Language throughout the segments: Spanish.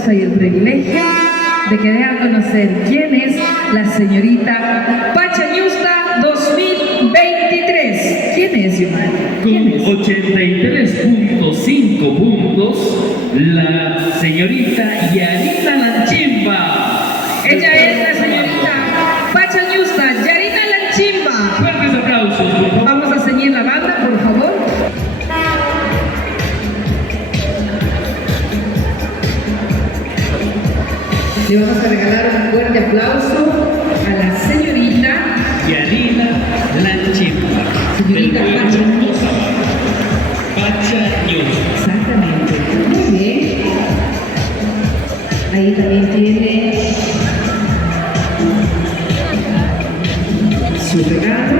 gusto y el privilegio de que dé a conocer quién es la señorita Pachañusta 2023. ¿Quién es, Giovanni? Con 83.5 puntos, la señorita Yarina Lanchimba. Ella es la señorita Pachañusta, Yarina Lanchimba. Fuertes aplausos, por favor. Vamos a seguir la banda, por favor. Le vamos a regalar un fuerte aplauso a la señorita Yarina Lanchimba. Señorita Pachañusta. Pachañusta. Exactamente. Muy bien. Ahí también tiene su regalo.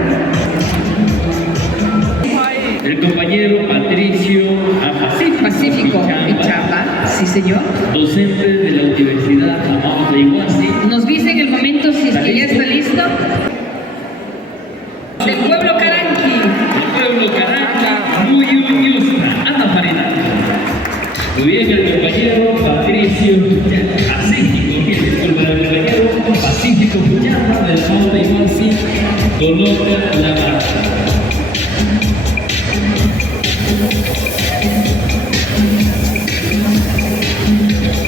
El compañero Patricio Pacífico Echapa, sí señor. docente de la Universidad Amado de Iguazí. Nos dice en el momento si es que ya está listo. Del pueblo Caranqui. El pueblo Caracas, muy Uñusta, Ana Farina. Muy bien, el compañero Patricio Pacífico, que disculpa, el compañero Pacífico Puñama del Amado de Iguazí, coloca la marcha.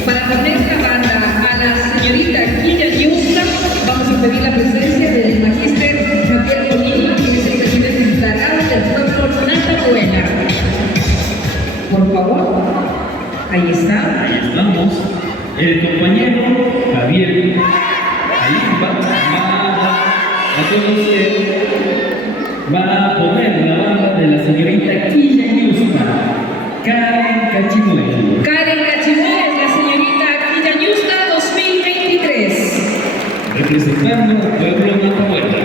Para poner la banda a la señorita Pachañusta, vamos a pedir la presencia del magíster Javier Bonilla, que es el presidente declarado del pueblo Natabuena. Por favor, ahí está. Ahí estamos. El compañero Javier Alimba va a poner la banda de la señorita Pachañusta, Karen Cachimuelo. Karen Cachimuelo es la señorita Pachañusta 2023. Representando al pueblo Natabuena.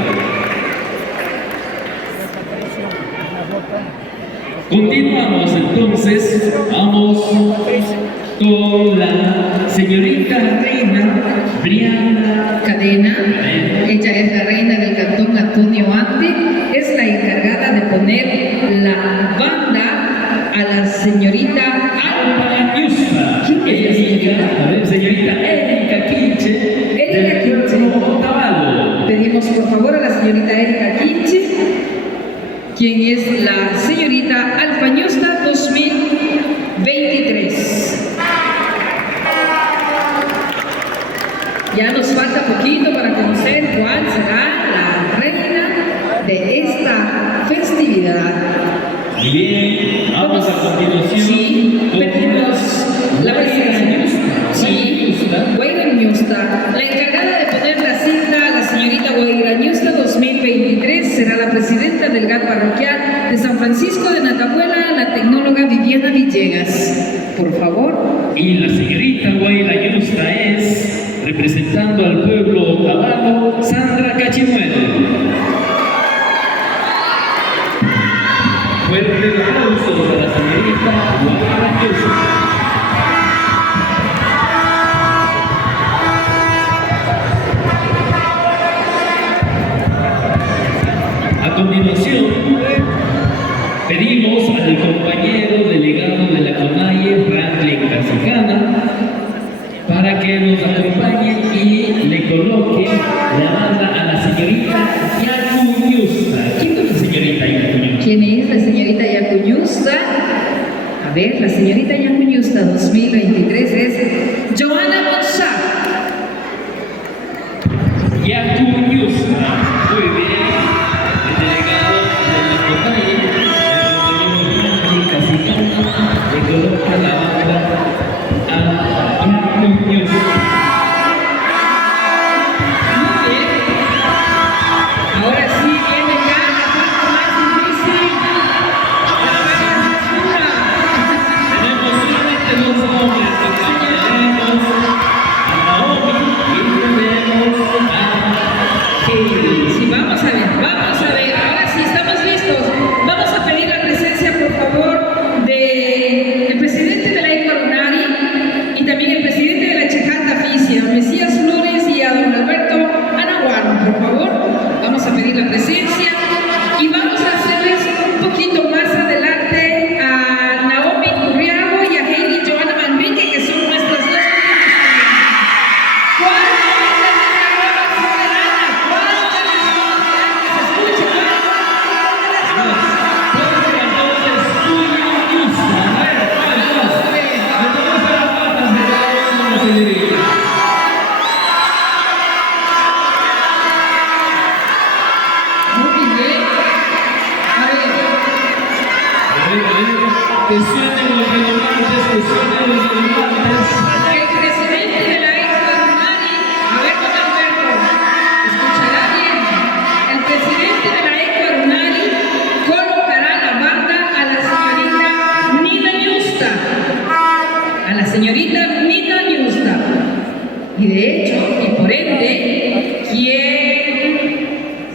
Continuamos entonces, vamos con la señorita reina Briana Cadena. Ella es la reina del cantón Antonio Ante. Es la encargada de poner la banda a la señorita Pachañusta. ¿Quién es la señorita? Señorita Erika Quinche. Erika Quinche. Otavalo. Pedimos por favor a la señorita Erika Quinche, quien es la señorita Pachañusta 2023. Ya nos falta poquito para conocer cuál será la reina de esta festividad. Muy bien, vamos a continuación. Sí, pedimos la presencia. Sí, Guairañusta. La encargada de poner la cinta, la señorita Guairañusta 2023, será la presidenta del GAT parroquial de San Francisco de Natabuela, la tecnóloga Viviana Villegas. Por favor. Y la señorita Guairañusta es, representando al pueblo otavalo, Sandra Cachimuelo. Fuerte aplauso a la señorita Guairañusta. A continuación, pedimos al compañero delegado de la CONAIE, Franklin Casicana, para que nos acompañe y le coloque la banda a la señorita Yacuñusta. ¿Quién es la señorita Yacuñusta? ¿Quién es la señorita Yacuñusta? A ver, la señorita Yacuñusta 2023 es Joana Gonzá. Yacuñusta. Muy bien. El delegado de la CONAIE, el compañero Franklin Casicana, le coloca la banda a Yacuñusta. Ahora sí viene ya la parte más difícil. La aventura. Tenemos solamente dos hombres, tenemos a Naomi y tenemos a Kelly. Sí, vamos a ver. Ahora sí estamos listos. Vamos a pedir la presencia, por favor, del presidente de la Ecuaronari y también el presidente de la Chejanta Fisia, Mesías Flores, y a don Alberto Anaguano, por favor. Vamos a pedir la presencia y vamos a hacerles un poquito más adelante a Naomi Curriago y a Heidi Joana Manrique, que son nuestras dos invitadas. Que suenen los relevantes, que suenen los relevantes. El presidente de la Ecuadunari, a ver con Alberto, escuchará bien. El presidente de la Ecuadunari colocará la banda a la señorita Nina Yusta. A la señorita Nina Yusta. Y de hecho, y por ende, quien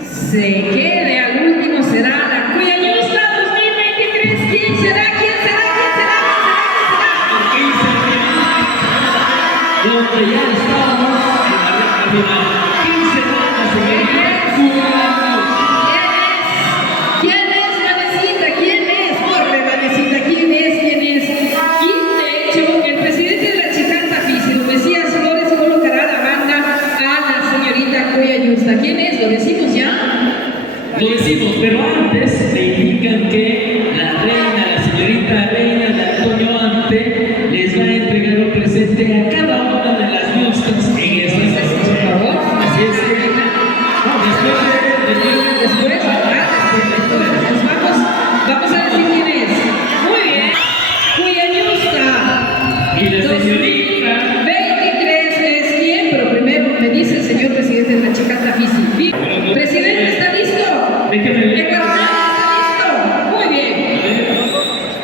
se quede al último será la Cuya Yusta 2023. ¿Quién será? ¿Quién será? ¿Quién será? ¿Quién será? Donde ya estamos en la recta final. 15 semanas, señorita Cuya Yusta. ¿Quién es, Vanecita? ¿Quién es? Corre, Vanecita, ¿quién es? ¿Quién es? Y de hecho, el presidente de la Chicanta Físico, Mesías Flores, colocará la banda a la señorita Cuya Yusta. ¿Quién es? ¿Lo decimos ya? Lo decimos, pero antes le indican que la reina, la señorita reina de Antonio Ante, les va a entregar un presente a cada una de las yustas en esta noche. Por favor. Así es que, Después, vamos a decir quién es. Muy bien. Cuya Yusta. y la señorita 23 es quién, pero primero me dice el señor presidente de la Chicanta Físico. Presidente, ¿está listo? déjeme ver. ¿Ecuador está listo? Muy bien.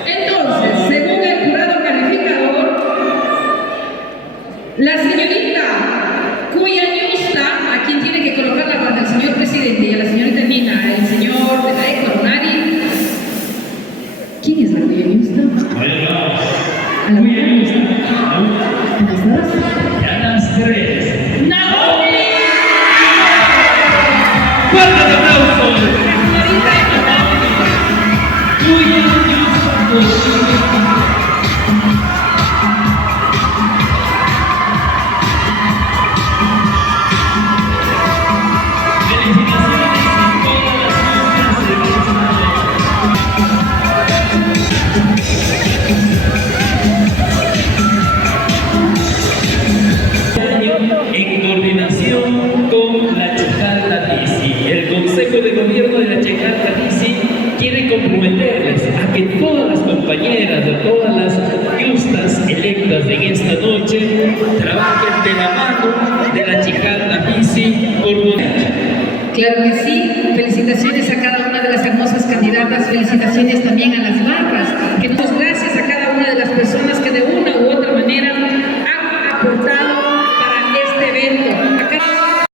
Entonces, según el jurado calificador, la señorita Cuya Yusta, a quien tiene que colocar la banda, el señor presidente, y a la señorita Nina, el señor de la Ecuadunari. ¿Quién es la Cuya Yusta? Bueno, vamos. ¿A la Cuya Yusta? Cuya ¿A las dos? ya las 3. ¡Naomi! ¡Fuerte el aplauso! Señorita Naomi. Cuya Yusta. Felicitaciones a todas las yustas de esta en coordinación con la Chicanta Físico. El Consejo de Gobierno de la Chicanta Físico quiere comprometerles a que todas las compañeras de todas las yustas electas en esta noche trabajen de la mano de la Chicanta Físico por Claro que sí, felicitaciones a cada una de las hermosas candidatas, felicitaciones también a las barras que nos